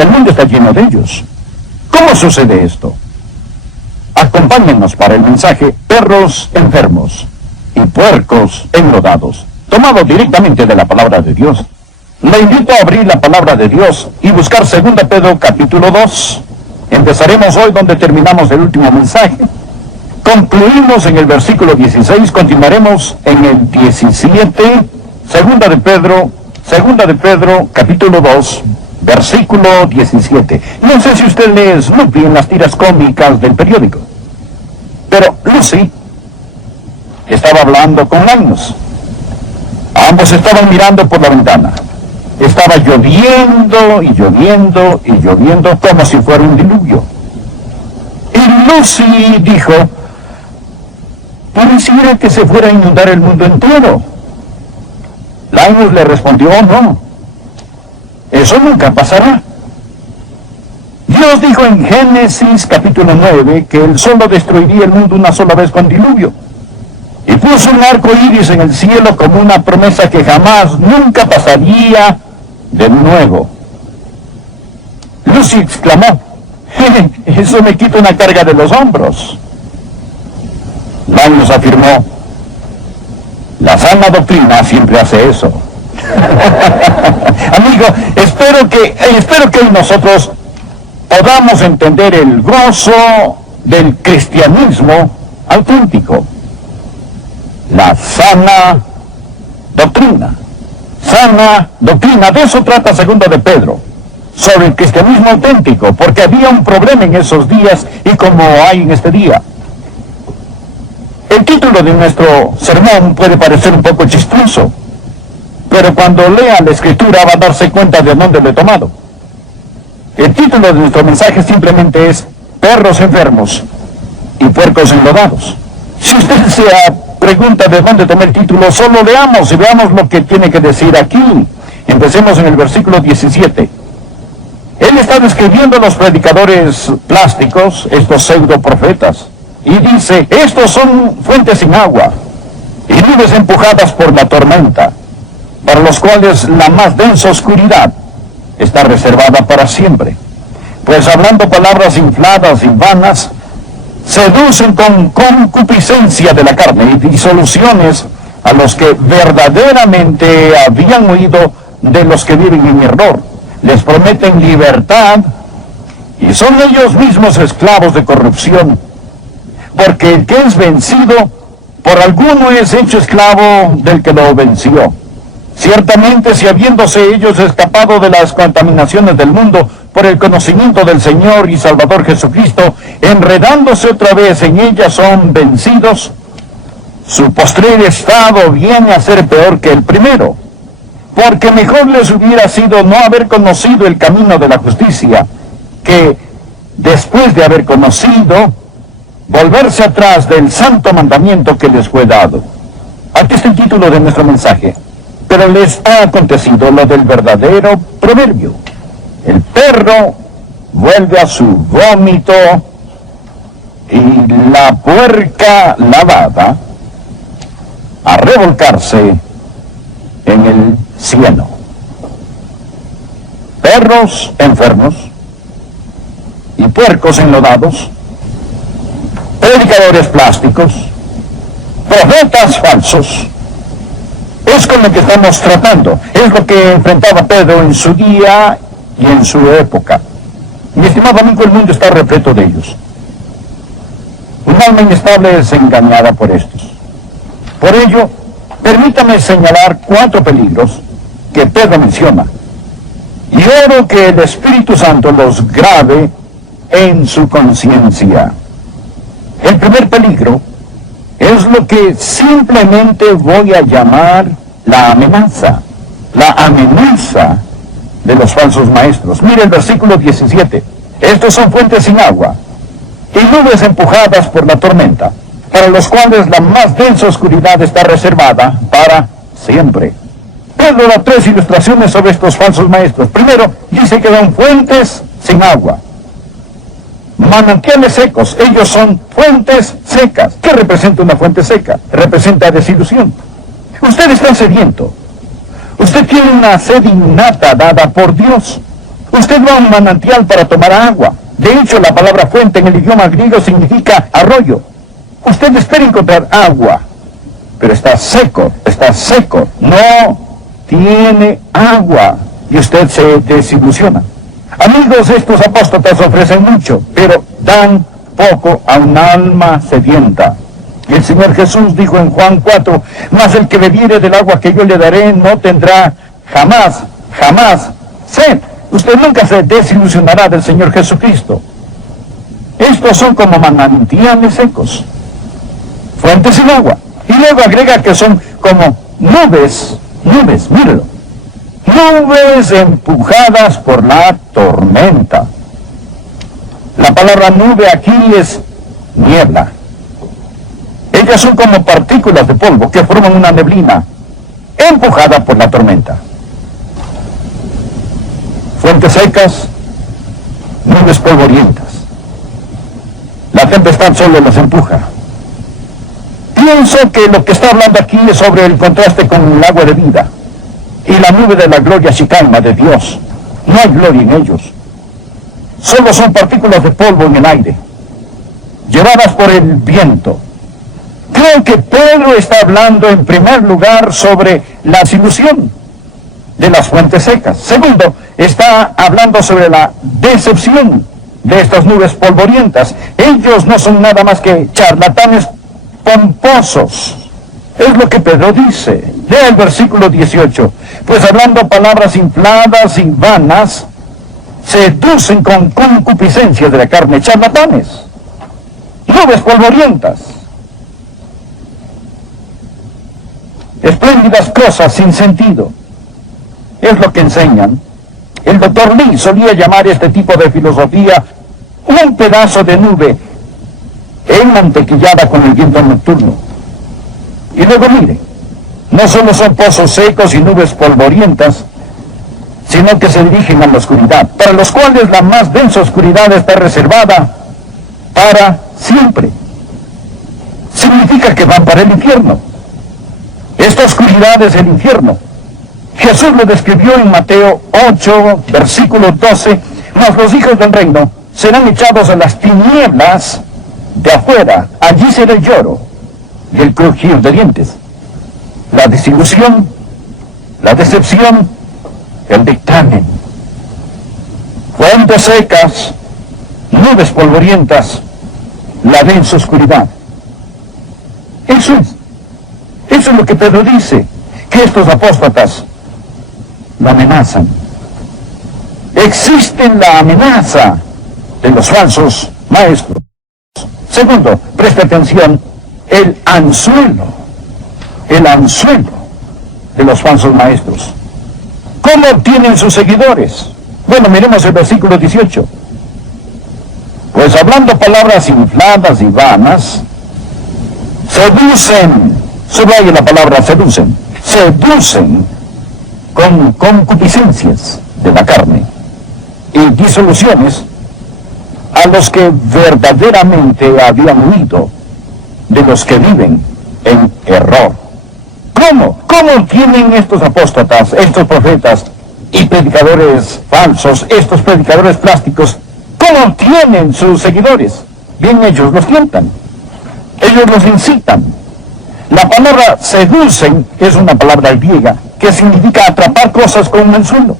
El mundo está lleno de ellos. ¿Cómo sucede esto? Acompáñennos para el mensaje Perros enfermos y puercos enlodados, tomado directamente de la palabra de Dios. Le invito a abrir la palabra de Dios y buscar 2 Pedro capítulo 2. Empezaremos hoy donde terminamos el último mensaje. Concluimos en el versículo 16, continuaremos en el 17. 2 de Pedro capítulo 2, versículo 17. No sé si usted lee Snoopy en las tiras cómicas del periódico, pero Lucy estaba hablando con Linus. Ambos estaban mirando por la ventana. Estaba lloviendo y lloviendo y lloviendo como si fuera un diluvio. Y Lucy dijo: pareciera que se fuera a inundar el mundo entero. Linus le respondió: no, eso nunca pasará. Dios dijo en Génesis capítulo 9 que Él solo destruiría el mundo una sola vez con diluvio. Y puso un arco iris en el cielo como una promesa que jamás, nunca pasaría de nuevo. Lucy exclamó: eso me quita una carga de los hombros. Linus afirmó: la sana doctrina siempre hace eso. Amigo, espero que hoy nosotros podamos entender el gozo del cristianismo auténtico. La sana doctrina. Sana doctrina, de eso trata 2 de Pedro, sobre el cristianismo auténtico, porque había un problema en esos días y como hay en este día. El título de nuestro sermón puede parecer un poco chistoso, pero cuando lea la Escritura va a darse cuenta de dónde lo he tomado. El título de nuestro mensaje simplemente es Perros enfermos y puercos enlodados. Si usted se pregunta de dónde tomé el título, solo leamos y veamos lo que tiene que decir aquí. Empecemos en el versículo 17. Él está describiendo a los predicadores plásticos, estos pseudo profetas, y dice: estos son fuentes sin agua y nubes empujadas por la tormenta, para los cuales la más densa oscuridad está reservada para siempre. Pues hablando palabras infladas y vanas, seducen con concupiscencia de la carne y disoluciones a los que verdaderamente habían oído de los que viven en error. Les prometen libertad y son ellos mismos esclavos de corrupción. Porque el que es vencido por alguno es hecho esclavo del que lo venció. Ciertamente, si habiéndose ellos escapado de las contaminaciones del mundo por el conocimiento del Señor y Salvador Jesucristo, enredándose otra vez en ellas son vencidos, su postrer estado viene a ser peor que el primero. Porque mejor les hubiera sido no haber conocido el camino de la justicia, que después de haber conocido, volverse atrás del santo mandamiento que les fue dado. Aquí está el título de nuestro mensaje. Pero les ha acontecido lo del verdadero proverbio: el perro vuelve a su vómito y la puerca lavada a revolcarse en el cieno. Perros enfermos y puercos enlodados, predicadores plásticos, profetas falsos. Es con lo que estamos tratando. Es lo que enfrentaba Pedro en su día y en su época. Mi estimado amigo, el mundo está repleto de ellos. Un alma inestable es engañada por estos. Por ello, permítame señalar 4 peligros que Pedro menciona. Y oro que el Espíritu Santo los grabe en su conciencia. El primer peligro es lo que simplemente voy a llamar la amenaza de los falsos maestros. Mire el versículo 17. Estos son fuentes sin agua y nubes empujadas por la tormenta, para los cuales la más densa oscuridad está reservada para siempre. Pedro da 3 ilustraciones sobre estos falsos maestros. Primero, dice que son fuentes sin agua. Manantiales secos, ellos son fuentes secas. ¿Qué representa una fuente seca? Representa desilusión. Usted está sediento. Usted tiene una sed innata dada por Dios. Usted va a un manantial para tomar agua. De hecho, la palabra fuente en el idioma griego significa arroyo. Usted espera encontrar agua, pero está seco, no tiene agua, y usted se desilusiona. Amigos, estos apóstatas ofrecen mucho, pero dan poco a un alma sedienta. Y el Señor Jesús dijo en Juan 4, mas el que bebiere del agua que yo le daré no tendrá jamás sed. Usted nunca se desilusionará del Señor Jesucristo. Estos son como manantiales secos, fuentes sin agua. Y luego agrega que son como nubes, míralo. Nubes empujadas por la tormenta. La palabra nube aquí es niebla. Ellas son como partículas de polvo que forman una neblina empujada por la tormenta. Fuentes secas, nubes polvorientas. La tempestad solo las empuja. Pienso que lo que está hablando aquí es sobre el contraste con el agua de vida y la nube de la gloria Shekinah de Dios. No hay gloria en ellos. Solo son partículas de polvo en el aire, llevadas por el viento. Creo que Pedro está hablando en primer lugar sobre la desilusión de las fuentes secas. Segundo, está hablando sobre la decepción de estas nubes polvorientas. Ellos no son nada más que charlatanes pomposos. Es lo que Pedro dice. Lea el versículo 18. Pues hablando palabras infladas y vanas, seducen con concupiscencia de la carne, charlatanes, nubes polvorientas, espléndidas cosas sin sentido. Es lo que enseñan. El doctor Lee solía llamar este tipo de filosofía un pedazo de nube enmantequillada con el viento nocturno. Y luego mire, no solo son pozos secos y nubes polvorientas, sino que se dirigen a la oscuridad, para los cuales la más densa oscuridad está reservada para siempre. Significa que van para el infierno. Esta oscuridad es el infierno. Jesús lo describió en Mateo 8, versículo 12, mas los hijos del reino serán echados a las tinieblas de afuera. Allí será el lloro y el crujir de dientes. La desilusión, la decepción, el dictamen. Fuentes secas, nubes polvorientas, la densa oscuridad. Eso es lo que Pedro dice, que estos apóstatas lo amenazan. Existe la amenaza de los falsos maestros. Segundo, presta atención, el anzuelo de los falsos maestros. ¿Cómo obtienen sus seguidores? Bueno, miremos el versículo 18. Pues hablando palabras infladas y vanas, seducen, subraya la palabra seducen con concupiscencias de la carne y disoluciones a los que verdaderamente habían huido, de los que viven en error. ¿Cómo tienen estos apóstatas, estos profetas y predicadores falsos, estos predicadores plásticos, cómo tienen sus seguidores? Bien, ellos los tientan, ellos los incitan. La palabra seducen es una palabra griega que significa atrapar cosas con un anzuelo.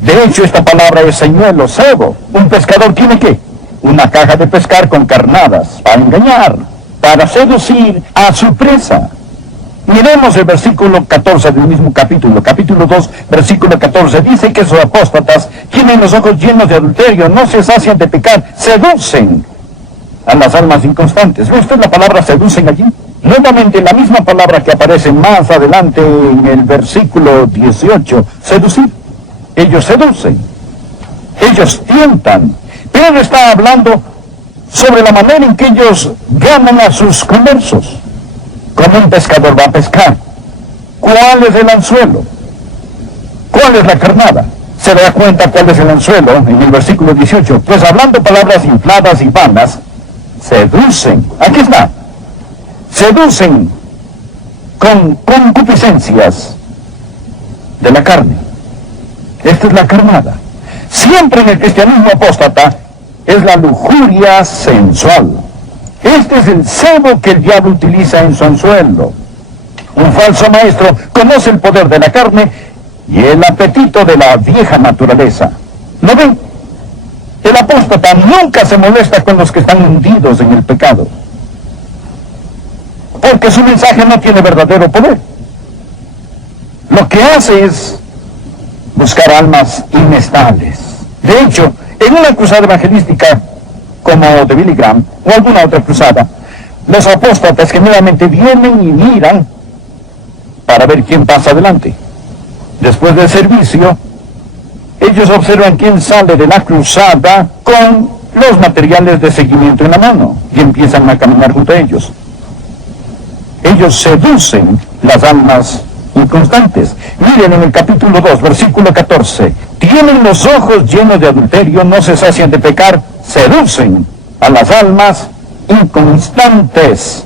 De hecho, esta palabra es señuelo, cebo. Un pescador tiene ¿qué? Una caja de pescar con carnadas para engañar, para seducir a su presa. Miremos el versículo 14 del mismo capítulo 2, versículo 14. Dice que esos apóstatas tienen los ojos llenos de adulterio, no se sacian de pecar, seducen a las almas inconstantes. ¿Ve usted la palabra seducen allí? Nuevamente la misma palabra que aparece más adelante en el versículo 18, seducir. Ellos seducen, ellos tientan. Pedro está hablando sobre la manera en que ellos ganan a sus conversos. Como un pescador va a pescar. ¿Cuál es el anzuelo? ¿Cuál es la carnada? Se da cuenta cuál es el anzuelo en el versículo 18. Pues hablando palabras infladas y vanas, seducen. Aquí está. Seducen con concupiscencias de la carne. Esta es la carnada. Siempre en el cristianismo apóstata es la lujuria sensual. Este es el cebo que el diablo utiliza en su anzuelo. Un falso maestro conoce el poder de la carne y el apetito de la vieja naturaleza. ¿No ven? El apóstata nunca se molesta con los que están hundidos en el pecado, porque su mensaje no tiene verdadero poder. Lo que hace es buscar almas inestables. De hecho, en una cruzada evangelística como de Billy Graham o alguna otra cruzada, los apóstatas generalmente vienen y miran para ver quién pasa adelante. Después del servicio, ellos observan quién sale de la cruzada con los materiales de seguimiento en la mano y empiezan a caminar junto a ellos. Ellos seducen las almas inconstantes. Miren en el capítulo 2, versículo 14. Tienen los ojos llenos de adulterio, no se sacian de pecar, seducen a las almas inconstantes.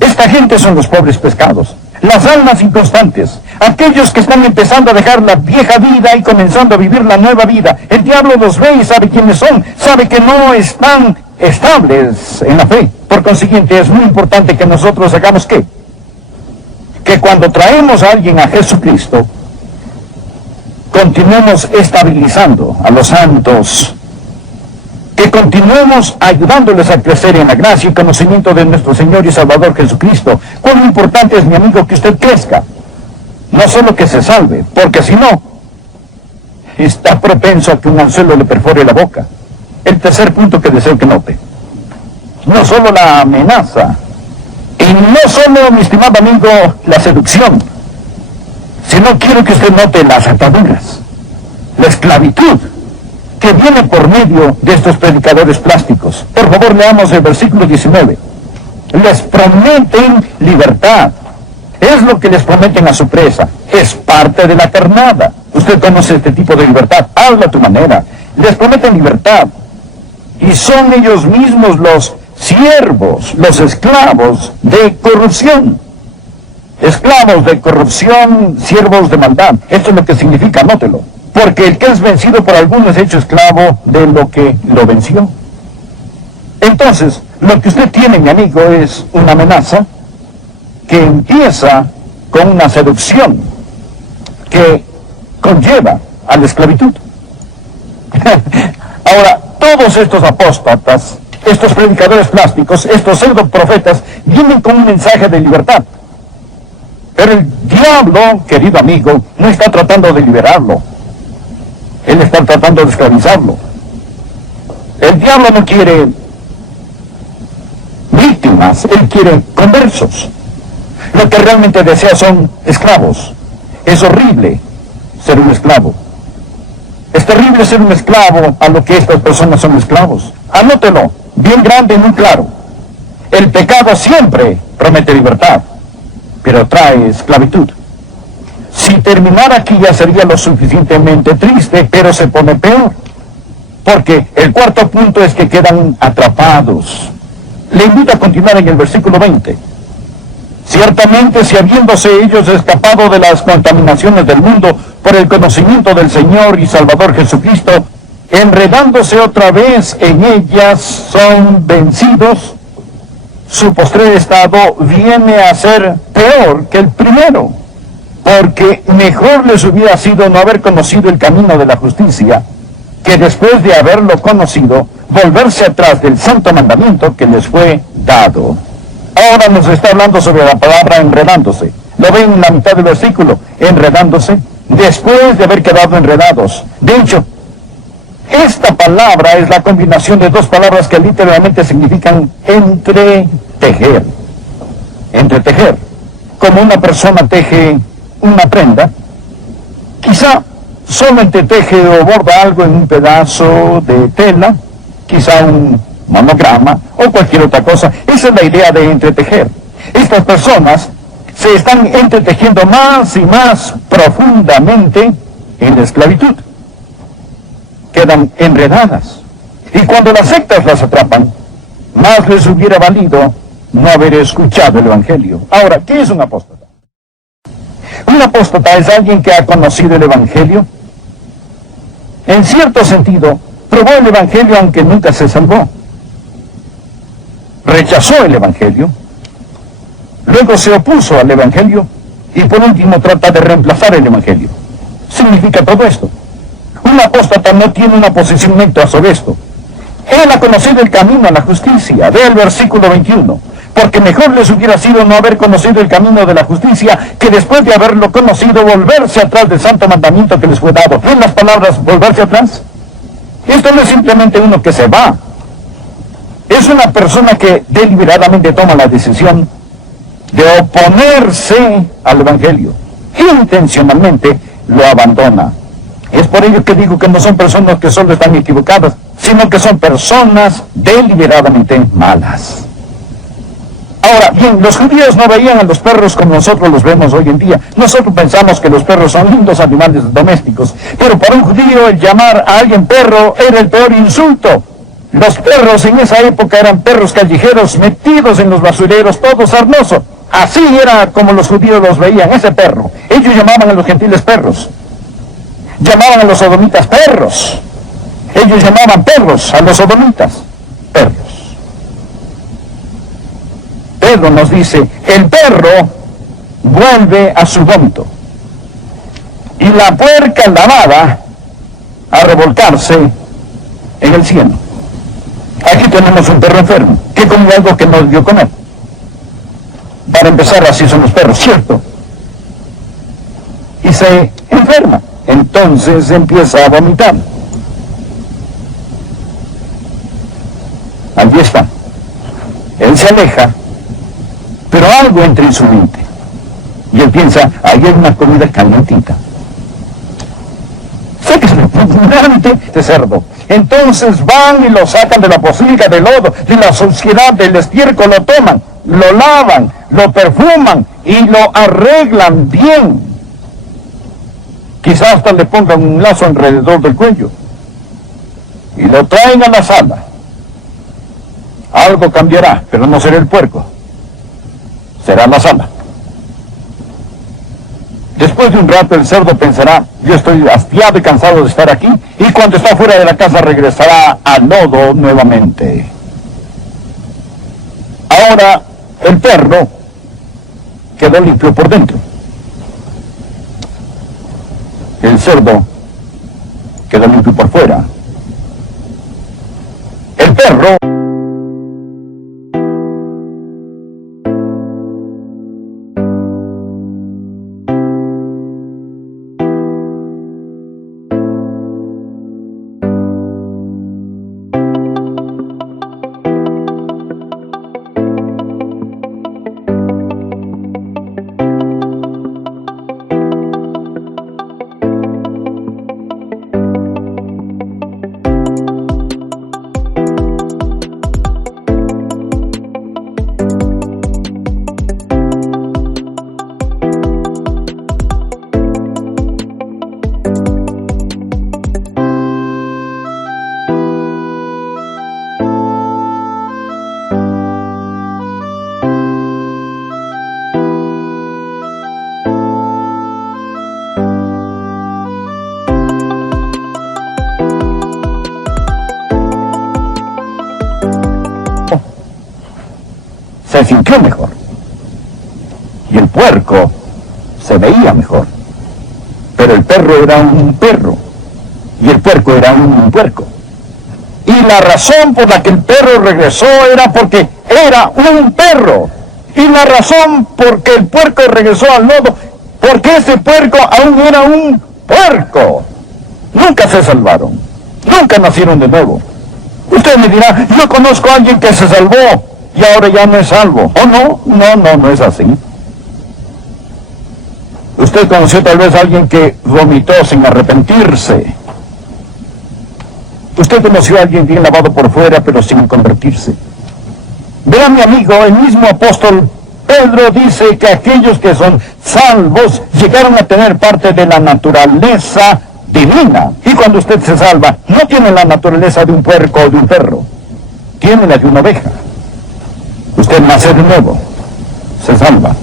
Esta gente son los pobres pescados, las almas inconstantes, aquellos que están empezando a dejar la vieja vida y comenzando a vivir la nueva vida. El diablo los ve y sabe quiénes son, sabe que no están estables en la fe. Por consiguiente, es muy importante que nosotros hagamos ¿qué? Que cuando traemos a alguien a Jesucristo, continuemos estabilizando a los santos, que continuemos ayudándoles a crecer en la gracia y conocimiento de nuestro Señor y Salvador Jesucristo. Cuán importante es, mi amigo, que usted crezca, no solo que se salve, porque si no, está propenso a que un anzuelo le perfore la boca. El tercer punto que deseo que note, no solo la amenaza, y no solo, mi estimado amigo, la seducción, sino quiero que usted note las ataduras, la esclavitud que viene por medio de estos predicadores plásticos. Por favor, leamos el versículo 19. Les prometen libertad. Es lo que les prometen a su presa. Es parte de la carnada. Usted conoce este tipo de libertad. Habla a tu manera. Les prometen libertad. Y son ellos mismos los siervos, los esclavos de corrupción. Esclavos de corrupción, siervos de maldad. Esto es lo que significa, anótelo. Porque el que es vencido por alguno es hecho esclavo de lo que lo venció. Entonces, lo que usted tiene, mi amigo, es una amenaza que empieza con una seducción que conlleva a la esclavitud. Ahora, todos estos apóstatas, estos predicadores plásticos, estos pseudo profetas, vienen con un mensaje de libertad. Pero el diablo, querido amigo, no está tratando de liberarlo. Él está tratando de esclavizarlo. El diablo no quiere víctimas, él quiere conversos. Lo que realmente desea son esclavos. Es horrible ser un esclavo. Es terrible ser un esclavo a lo que estas personas son esclavos. Anótelo, bien grande y muy claro. El pecado siempre promete libertad, pero trae esclavitud. Si terminara aquí ya sería lo suficientemente triste, pero se pone peor. Porque el cuarto punto es que quedan atrapados. Le invito a continuar en el versículo 20. Ciertamente, si habiéndose ellos escapado de las contaminaciones del mundo por el conocimiento del Señor y Salvador Jesucristo, enredándose otra vez en ellas, son vencidos, su postrer estado viene a ser peor que el primero. Porque mejor les hubiera sido no haber conocido el camino de la justicia, que después de haberlo conocido, volverse atrás del santo mandamiento que les fue dado. Ahora nos está hablando sobre la palabra enredándose. ¿Lo ven en la mitad del versículo? Enredándose, después de haber quedado enredados. De hecho, esta palabra es la combinación de dos palabras que literalmente significan entretejer. Entretejer. Como una persona teje una prenda, quizá solo entreteje o borda algo en un pedazo de tela, quizá un monograma o cualquier otra cosa. Esa es la idea de entretejer. Estas personas se están entretejiendo más y más profundamente en la esclavitud. Quedan enredadas. Y cuando las sectas las atrapan, más les hubiera valido no haber escuchado el Evangelio. Ahora, ¿qué es un apóstata? Un apóstata es alguien que ha conocido el Evangelio, En cierto sentido, probó el Evangelio aunque nunca se salvó. Rechazó el Evangelio, luego se opuso al Evangelio y por último trata de reemplazar el Evangelio. Significa todo esto. Un apóstata no tiene una posición neta sobre esto. Él ha conocido el camino a la justicia. Ve el versículo 21. Porque mejor les hubiera sido no haber conocido el camino de la justicia que después de haberlo conocido volverse atrás del santo mandamiento que les fue dado. ¿Ven las palabras volverse atrás? Esto no es simplemente uno que se va. Es una persona que deliberadamente toma la decisión de oponerse al Evangelio. Intencionalmente lo abandona. Es por ello que digo que no son personas que solo están equivocadas, sino que son personas deliberadamente malas. Ahora, bien, los judíos no veían a los perros como nosotros los vemos hoy en día. Nosotros pensamos que los perros son lindos animales domésticos, pero para un judío el llamar a alguien perro era el peor insulto. Los perros en esa época eran perros callejeros metidos en los basureros, todo sarnoso. Así era como los judíos los veían, ese perro. Ellos llamaban a los gentiles perros. Llamaban a los sodomitas perros. Ellos llamaban perros a los sodomitas perros. Pedro nos dice, el perro vuelve a su vómito y la puerca lavada a revolcarse en el cielo. Aquí tenemos un perro enfermo que comió algo que no debió comer. Para empezar, así son los perros, ¿cierto? Y se enferma. Entonces empieza a vomitar. Allí está. Él se aleja, pero algo entra en su mente. Y él piensa, ahí hay una comida calientita. Sé que es repugnante este cerdo. Entonces van y lo sacan de la pocilga, del lodo, de la suciedad, del estiércol, lo toman, lo lavan, lo perfuman y lo arreglan bien. Quizás hasta le pongan un lazo alrededor del cuello y lo traen a la sala. Algo cambiará, pero no será el puerco, será la sala. Después de un rato el cerdo pensará, yo estoy hastiado y cansado de estar aquí, y cuando está fuera de la casa regresará al lodo nuevamente. Ahora el perro quedó limpio por dentro. El cerdo quedó limpio por fuera. El perro se sintió mejor. Y el puerco se veía mejor. Pero el perro era un perro. Y el puerco era un puerco. Y la razón por la que el perro regresó era porque era un perro. Y la razón por que el puerco regresó al lodo, porque ese puerco aún era un puerco. Nunca se salvaron. Nunca nacieron de nuevo. Usted me dirá, yo conozco a alguien que se salvó y ahora ya no es salvo. ¿Oh, no? No es así. Usted conoció tal vez a alguien que vomitó sin arrepentirse. Usted conoció a alguien bien lavado por fuera, pero sin convertirse. Vea, mi amigo, el mismo apóstol Pedro dice que aquellos que son salvos llegaron a tener parte de la naturaleza divina. Y cuando usted se salva, no tiene la naturaleza de un puerco o de un perro. Tiene la de una oveja. Usted nace de nuevo, se salva.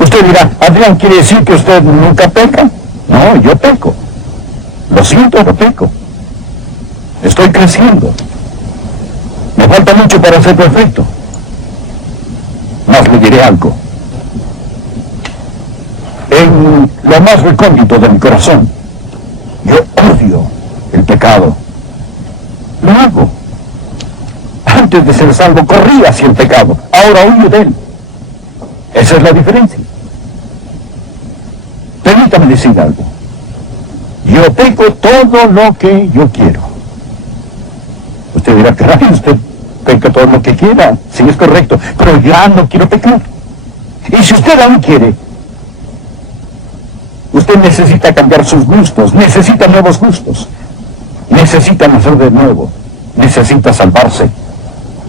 Usted dirá, Adrián, ¿quiere decir que usted nunca peca? No, yo peco. Lo siento, lo peco. Estoy creciendo. Me falta mucho para ser perfecto. Mas le diré algo. En lo más recóndito de mi corazón, yo odio el pecado. Lo hago. Antes de ser salvo, corría hacia el pecado. Ahora huyo de él. Esa es la diferencia. Permítame decir algo. Yo peco todo lo que yo quiero. Usted dirá, caray, usted peca todo lo que quiera. Sí, es correcto. Pero ya no quiero pecar. Y si usted aún quiere, usted necesita cambiar sus gustos, necesita nuevos gustos, necesita nacer de nuevo, necesita salvarse.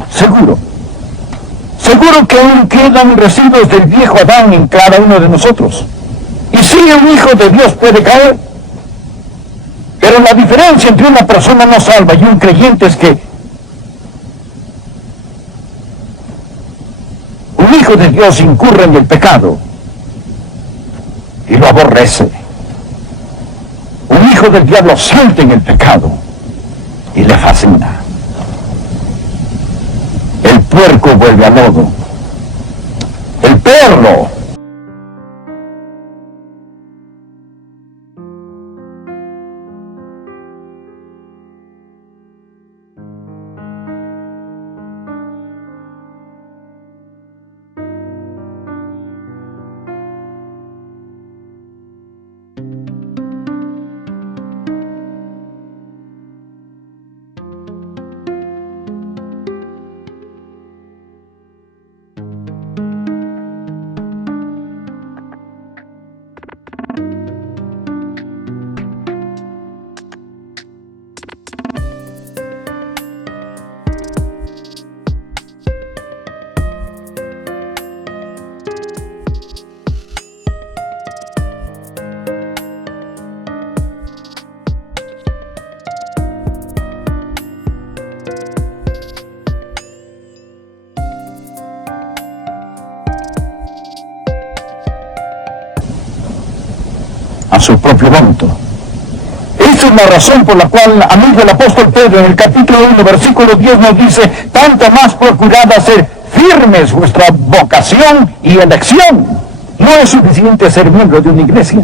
Seguro que aún quedan residuos del viejo Adán en cada uno de nosotros. Y sí, un hijo de Dios puede caer. Pero la diferencia entre una persona no salva y un creyente es que un hijo de Dios incurre en el pecado y lo aborrece. Un hijo del diablo siente en el pecado y le fascina. El puerco vuelve al lodo. El perro. A su propio vómito. Esa es la razón por la cual, amigo, el apóstol Pedro en el capítulo 1, versículo 10 nos dice: tanto más procurad hacer firmes vuestra vocación y elección. No es suficiente ser miembro de una iglesia.